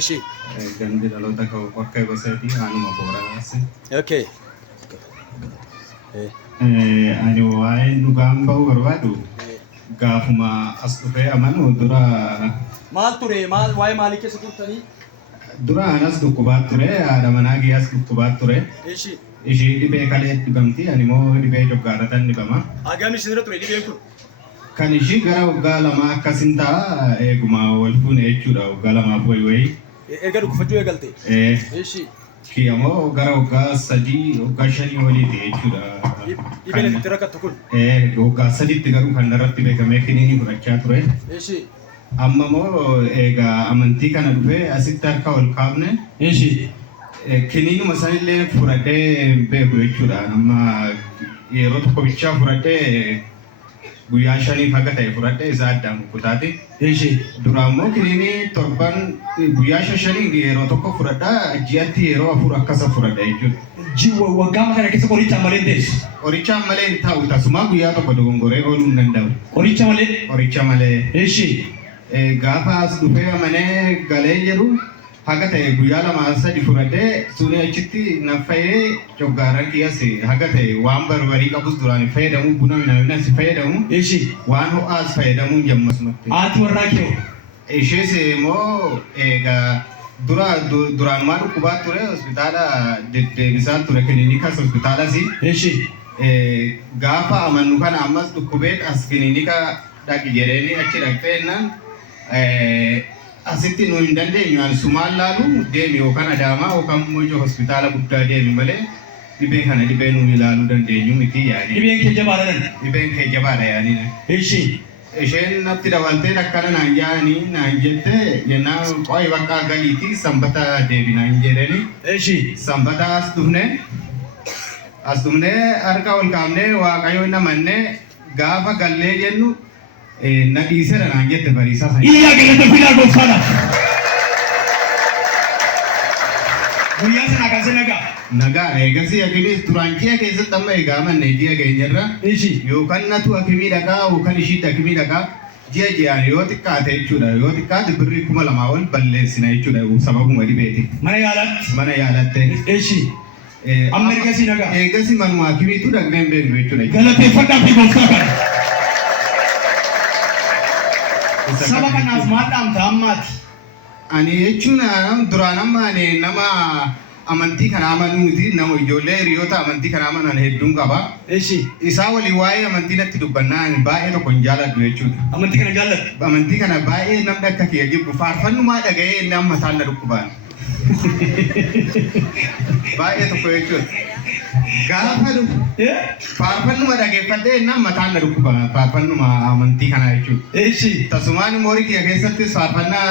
Eshi. Gandi dhalota bakka goseeti anuma booraasi. Okay. Ani waa'ee dhugaan bahu barbaadu gaafuma as dhufee amanu dura Maal ture maal waa'ee maalii keessa turtanii? Dura anas dhukkubaat ture haadha manaa kiyyaas dhukkubaat ture. Eshi. Ishii dhibee kalee dhibamti ani immoo dhibee joggaarratan dhibama. Agam isinirra ture dhibeen kun? Kan ishii gara waggaa lamaa akkasin ta'a eeguma wal fuune jechuudha waggaa lamaaf wayii. Erga dhukkufachuu eegalte? Eshi. Kiyyamoo gara waggaa sadii waggaa shanii waliiti jechuudha. Dhibeen itti rakkattu kun? Waggaa sadiitti garuu kan irratti beekamee kiniinii fudhachaa ture. Eshi. Amma immoo egaa amantii kana dhufee asitti harka ol kaafne. Eshi. Kiniinuma sanillee fudhadhee beeku jechuudha. Amma yeroo tokko bichaa fudhadhee guyyaa shaniif haga ta'e fudhadhee isaa addaan kutaate. Eshi. Dura immoo kiniinii torban guyyaa shanii yeroo tokko fudhadhaa ji'atti yeroo afur akkasa fudhadha jechuudha. Waggaa kana keessa qorichaan malee deessu? Qorichaan malee hin taa'u tasumaa guyyaa tokko dogongoree ooluu hin danda'u. Qoricha malee? Qoricha malee. Eshi. Gaafa as dhufee amanee galee jedhu haga ta'e guyyaa lama sadi fudhadhee suni achitti naffa'ee coggaaran kiyyas haga ta'e waan barbarii qabus duraan fayyadamu buna minamina si fayyadamu. Eshi. Waan ho'aas fayyadamuun jammasumatti. Haati warraa kee? Ishees immoo egaa duraanumaa dhukkubaat ture hospitaala deddeebisaa ture kiliinikas hospitaalas. Eshi. Gaafa amannu kana ammas dhukkubeet as kiliinika dhaqi jedheenii achi dhaqxee jennaan asitti nu hin dandeenyu ani sumaan laalu deemi yookaan Adaamaa yookaan immoo hospitaala guddaa deemi malee dhibee kana dhibee nu ilaaluu dandeenyu miti yaani. Dhibeen kee jabaadha? Dhibeen kee jabaadha yaani. Eshi. Isheen natti dabaltee akkana naan jaanii naan jette jennaan qo'i bakka galiiti sanbata deebi naan jedhani. Eshi. Sanbata as dhufnee harka ol kaafnee waaqayyo namannee gaafa gallee jennu na dhiisera naan jette bariisaa sana. Iyyaa galata fidaa gooftaadha. Guyyaa sana akkasii nagaa. Nagaa eegasii akimis duraan ji'a keessatti amma egaa amanne ji'a keenyarra. Eshi. Yookaan natu akimii dhaqaa yookaan ishiitti akimii dhaqaa ji'aan yoo xiqqaate jechuudha. Yoo xiqqaate birrii 2,000 ol balleessina jechuudha sababuma dhibeeti. Mana yaalaatti? Mana yaalatte. Eshi. Amma ergasii nagaa. Eegasii manuma akimiitu dhaqnee hin beeknu jechuudha. Galateeffadhaa fi gooftaa kana. Saba kanaaf maal dhaamta ammaati? Ani jechuun duraan amma ani nama amantii kana amanuu miti nama ijoollee hiriyoota amantii kana amanan hedduun qaba. Eshi. Isaa walii waa'ee amantii natti dubbannaa baay'ee tokko hin jaaladhu jechuudha. Amantii kana jaalladhu? Amantii kana baay'ee namni akka kiyya jibbu faarfannumaa dhaga'ee inni amma mataan na dhukkubaan. Baay'ee tokko jechuudha. Gaafa faarfannuma dhageeffadhee inni amma mataan na dhukkubaan faarfannuma amantii kana jechuudha. Eshi. Tasumaan moorii kiyya keessattis faarfannaa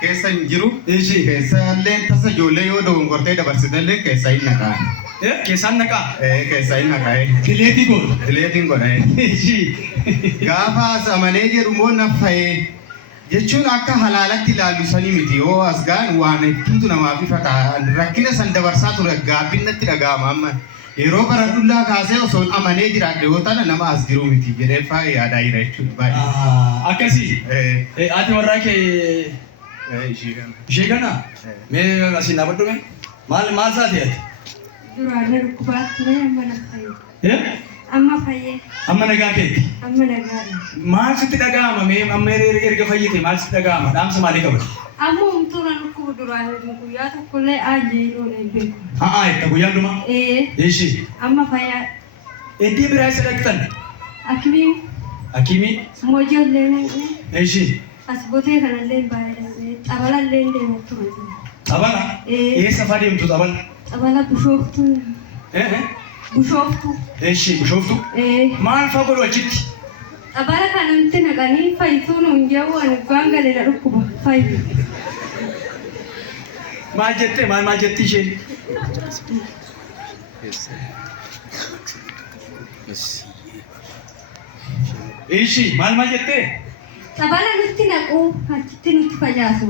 keessa hin jiru. Eshi. Keessallee tasa ijoollee yoo dogongortee dabarsitallee keessa hin naqaa. Keessaan naqaa? Keessa hin naqaa. Dileetii godhu? Dileetiin godha. Eshi. Gaafa as amanee jedhu immoo naffa'ee jechuun akka halaalatti ilaallu sanii miti yoo as gaan waan hedduutu namaaf ifata rakkina san dabarsaa ture gaabbinnatti dhaga'ama amma yeroo baradhullaa kaasee osoo amanee jiraadhe yoo tana nama as jiru miti jedhee faayee yaadaa jira jechuudha baay'ee. Akkasii? Haati warraa kee ishee kana? Mee asiin dhaabadhu mee? Maal isaati ati? Duraan dhukkubaat ture amma na fayyee. Amma fayyee. Amma nagaa keetti? Amma nagaadha. Maal sitti dhaga'ama mee amma erga fayyite maal sitti dhaga'ama? Dhaamsa maalii qabata? Amma humtuura dhukkuba duraan guyyaa tokkollee aajee hin beeku. Itti guyyaan dhuma? Eshi. Amma fayyaa. Eddii biraa isa dhaqxan? Akimii. Akimii? Moojollee naqne. Eshi. As botee kanallee baay'ee xabalallee deemaa ture. Xabala? Eessa fa'aa deemtu xabala? Xabala bushooftuu. Bushooftuu. Eshi bushooftuu? Maal fa'aa godhu achitti? Xabala kana nuti naqanii fayyisuun hundeewwu ani waan galeera dhukkuba fayyu. Maal jettee maal jetti isheen? Eshi maal jettee? Sabala nutti naqu achitti nutti facaasu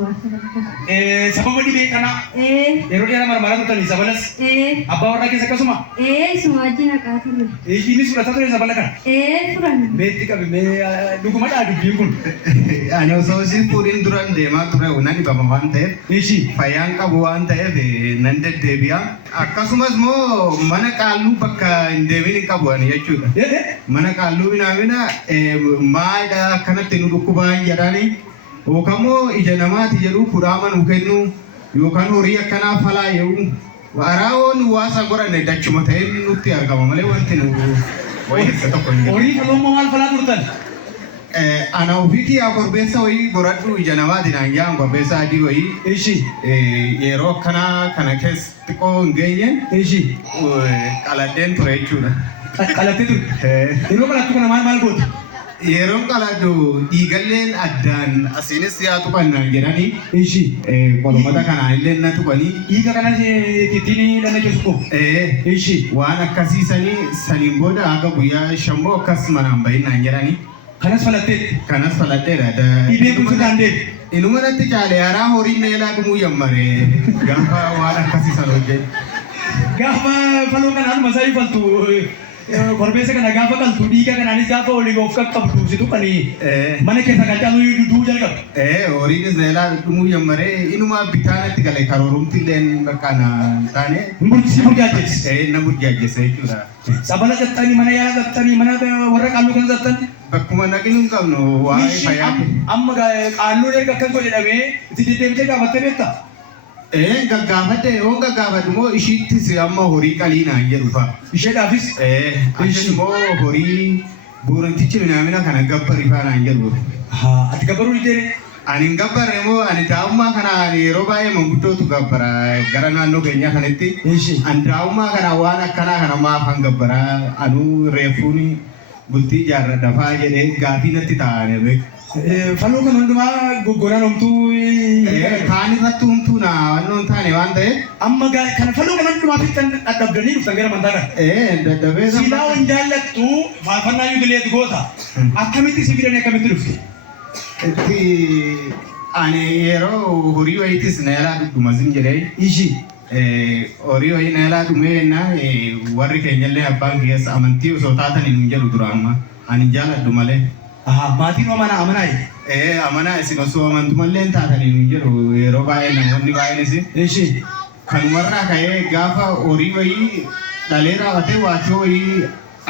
Sababa dhibee kana yeroo dheeraa marmaraa turtanii sabalas abbaa warraa keessa akkasuma. Isuma wajjin naqaa ture. Innis fudhataa ture sabala kana. Furan. Meetti qabi mee dhugumadhaa dubbiin kun. Ani osoo isin fuudhin duran deemaa ture nan dhibama waan ta'eef fayyaan qabu waan ta'eef nan deddeebi'a. Akkasumas moo mana qaalluu bakka hin deemin hin qabu ani jechuudha. Mana qaalluu binaamina maayidha akkanatti nu dhukkubaan jedhanii yookaan moo ija namaati jedhu kudhaama nu kennu yookaan horii akkanaa falaa yeroo waraawoon waasa godhanne dachuma ta'ee nutti argama malee wanti nu wayyeessa tokko hin jiru. Horii falummaa maal falaa turtan? Ana ofiitii yaa korbeessa wayii godhadhu ija namaatiin aan jaan korbeessa adii wayii yeroo akkanaa kana keessa xiqqoo hin geenye qaladheen ture jechuudha. Qalattee ture? Yeroo qalattu kana maal gootu? Yeroo qaladhu dhiigalleen addaan asiinis yaa tuqannaan jedhanii qolomata kanaan illee na tuqanii dhiiga kanas ittiin dhala keessu waan akkasiisanii saniin booda akka guyyaa shammoo akkas manaan bahinaan jedhanii kanas faladheedha. Dhibee kun sirraan deebi. Inuma natti caale haaraa horiin neelaa dhumuu yammare gaafa waan akkasiisan hojjetu. Gaafa faloo kanaan masaa faltu korbeessa kana gaafa qaltu dhiiga kanaanis gaafa olii of qaqqabdu situ qanii mana keessa qacaaluu duduu jalqabu. Horiinis neelaa dhumuu yammare inuma bitaanatti galee karoorumti illee bakka na taane. Na burjaajesse jechuudha. Sabala xaxxanii mana yaala xaxxanii mana warra qaalluu kan xaxxan. Bakkuma naqinu hin qabnu waa'ee fayyaa. Amma qaalluu erga akkas godhedhamee itti deddeebitee gaafattee beektaa? Gaggaafadhe yoo gaggaafadhu moo ishiittis amma horii qaliinaan jedhu fa'a. Isheedhaafis? Achis immoo horii buurantichi minaamina kana gabbari faanaan jedhu. Ati gabbaruu ni deere? Ani hin gabbarre moo ani daa'ummaa kana yeroo baay'ee manguddootu gabbara gara naannoo keenyaa kanatti. Ani daa'ummaa kana waan akkanaa kana maafan gabbara anuu reefuun bultii ijaarradha fa'aa jedhee gaafii natti taa'anii beeku. Faloo kan hundumaa goggoraan homtuu kaan irratti humtuu na wannoon taane waan ta'eef amma kana faloo kan hundumaa fixan dadhabdanii dhuftan gara amantaa kana. Dadhabee Silaa waan jaallattu faarfannaa yuubileeti goota. Akkamitti si fidanii akkamitti dhufte? Ani yeroo horii wayiitis neelaa dhudhumasin jedhee horii wayii neelaa dhumeenna warri keenyallee abbaan keessa amantii osoo taatanii nu jedhu dura amma ani jaaladhu malee. Maatiin amana amanaa amanaa isin osoo amantumallee taatanii nu jedhu yeroo baay'ee namoonni baay'eenis kanumarraa ka'ee gaafa horii wayii dhalee raawwatee waatii wayii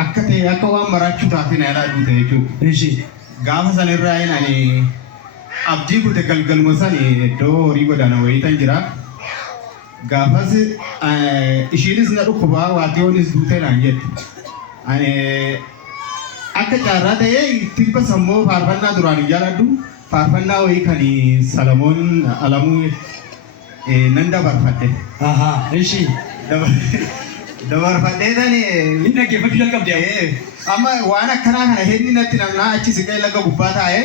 akka ta'e akka waan maraachuu taatee neelaa dhuute jechuudha. Gaafa sanirraa ani abdii kute galgaluma sani iddoo horii godaana wayii tan jira. Gaafas ishiinis na dhukkubaa waatiiwwanis duutee naan jedhu. Akka carraa ta'ee tibba sammuu faarfannaa duraan hin jaaladhu. Faarfannaa wayii kan Salamoon Alamuu nan dabarfadhe. Dabarfadhee tani inni dhaggeeffachuu jalqabde. Amma waan akkanaa kana hedni natti namnaa achi siqee laga gubbaa taa'ee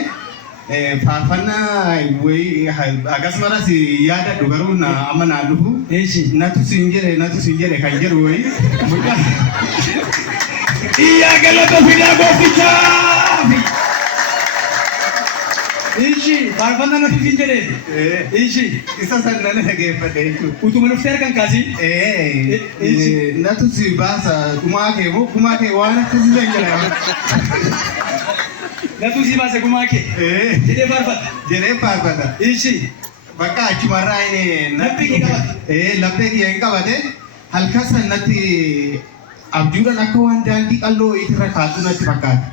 faarfannaa wayii akkasumas yaadadhu garuu amma naan dhufu natu siin jedhe kan jedhu wayii. Iya galata fidaa goofichaa! Faarfannaa natu siin jedhee? Isa san nan dhageeffadhe jechuudha. Utuma dhuftee harkaan kaasii? Natu si baasa gumaa kee moo gumaa kee waan akkasii san jedhama. Natu si baasa gumaa kee? Jedhee faarfata? Jedhee faarfata. Bakka achumarraa laphee kee qabate? Laphee kee hin qabate halkan san natti abjuudhaan akka waan daandii qalloo wayiitirra kaatu natti fakkaata.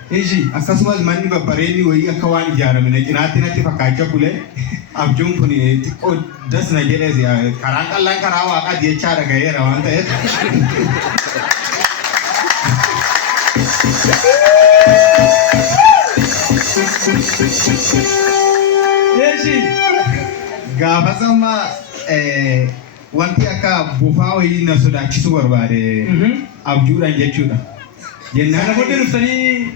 Akkasumas manni babbareedni wayii akka waan ijaarame cinaatti natti fakkaachaa bule abjuun kun xiqqoo dasna jedhes karaa qallaan karaa waaqaati jechaa dhagayeera waan ta'eef. Gaafas amma wanti akka bofaa wayii na sodaachisu barbaade abjuudhaan jechuudha. Sana booddee dhuftanii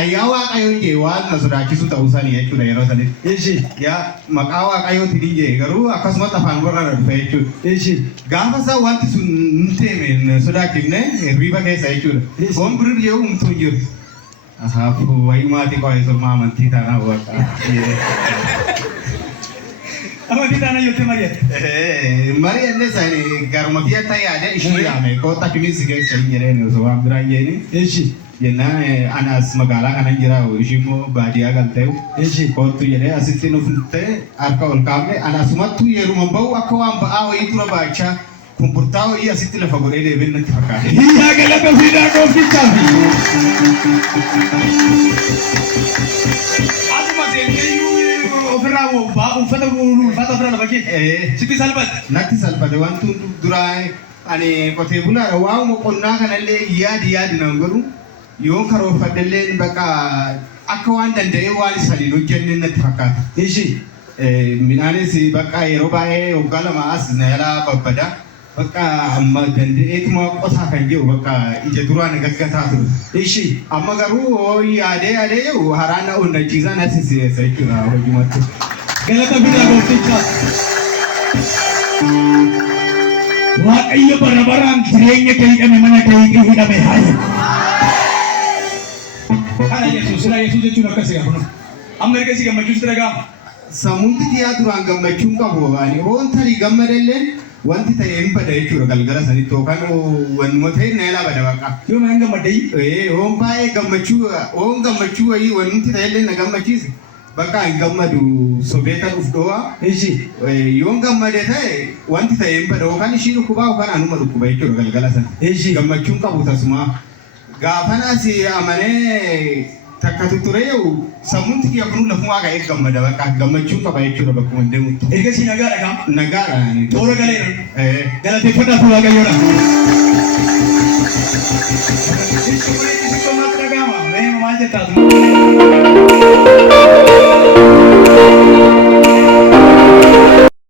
ayyaa waaqayyoon jee waan na sodaachisu ta'uu sanii jechuudha yeroo sanitti. Maqaa waaqayyootiin jee garuu akkasumas afaan warra na dhufe jechuudha. Gaafa isaa wanti sun hin teeme sodaachifne hirriiba keessa jechuudha. Foon birir jee humtuu hin jiru. Asafu wayi maatii koo isa maamantii taanaa waqa. Amantii taanaa yootee mari'ate. Mari'anne sani garuma biyya tayaadha ishii yaame koota kimis keessa hin jireen osoo waan biraa jeeni. Eeshi. Jennaan anas magaalaa kanan jira ishii immoo baadiyyaa galtee. Eeshi. Kootu jedhee asitti nufuntee harka ol kaafne anasumattuu yeruma bahu akka waan ba'aa wayii tura baachaa kumburtaa wayii asitti lafa godhee deebiin natti fakkaate. Hiyyaa galata fiidaa gooftichaaf. Asuma seenteeyyuu ofirraa uffata ofirraa lafa kee. Sitti salphate. Natti salphate wanti duraa ani qotee bulaadha waa'uma qonnaa kanallee yaadi nan godhu yoon karoorfadhallee bakka akka waan danda'ee waan saniin hojjenne natti fakkaata. Eeshi. Midhaanis bakka yeroo baay'ee waggaa lama as na yaalaa babbada. Bakka amma danda'eetuma qotaa kan jiru bakka ija duraan gaggataa ture. Eeshi. Amma garuu yaadee jiru haraan na onnachiisaa natti si'eessa jechuudha hojjumatti. Galata fiidaa gooftichaaf. Waaqayyo bara baraan jireenya kee hidhame mana kee hidhame haaya. Kana Yesuus jechuun akkasii kun amma ergasii gammachuus dhaga'ama. Sammuutti dhiyaa duraan gammachuun qabu baani hoon tarii gammadallee wanti ta'e hin bada jechuudha galgala sanitti yookaan wanuma ta'e na yaalaa bada baqa. Yoo maan gammadee? Hoon baay'ee gammachuu wayii wanti ta'ellee na gammachiise. Bakka hin gammadu sobeeta dhufdho'a. Eeshi. Yoon gammade ta'e wanti ta'e hin bada yookaan ishii dhukkubaa yookaan anuma dhukkuba jechuudha galgala sana. Eeshi. Gammachuun qabu tasuma. Gaafanas amanee takka ture yoo sammuutti kiyya kun lafumaa ka'ee gammada bakka gammachuun qaba jechuudha bakkuma deemutti. Ergasii nagaadha kaa? Nagaadha. Toora galeera. Galateeffadhaa fi waaqayyoodha. Itti dhaga'ama. Mee maal jettaa?